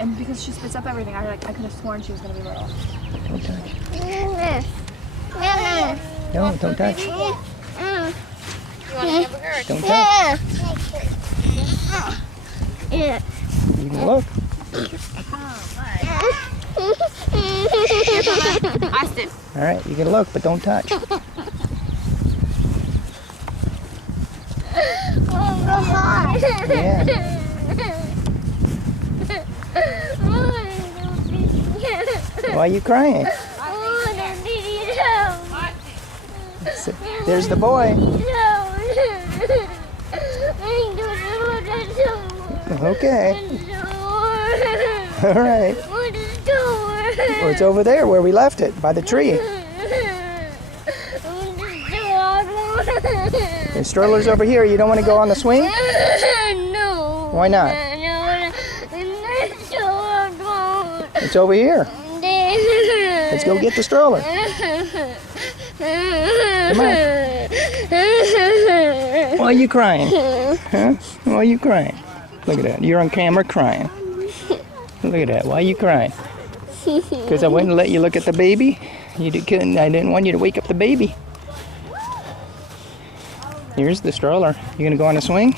And because she spits up everything, I could have sworn she was gonna be little. Don't touch. No, don't touch. You want a hamburger? Don't touch. You can look. Austin. All right, you can look, but don't touch. Yeah. Why are you crying? There's the boy. Okay. All right. Well, it's over there where we left it, by the tree. The stroller's over here. You don't want to go on the swing? No. Why not? It's over here. Let's go get the stroller. Come on. Why are you crying? Huh? Why are you crying? Look at that. You're on camera crying. Look at that. Why are you crying? Because I wouldn't let you look at the baby? Couldn't. I didn't want you to wake up the baby. Here's the stroller. You gonna go on a swing?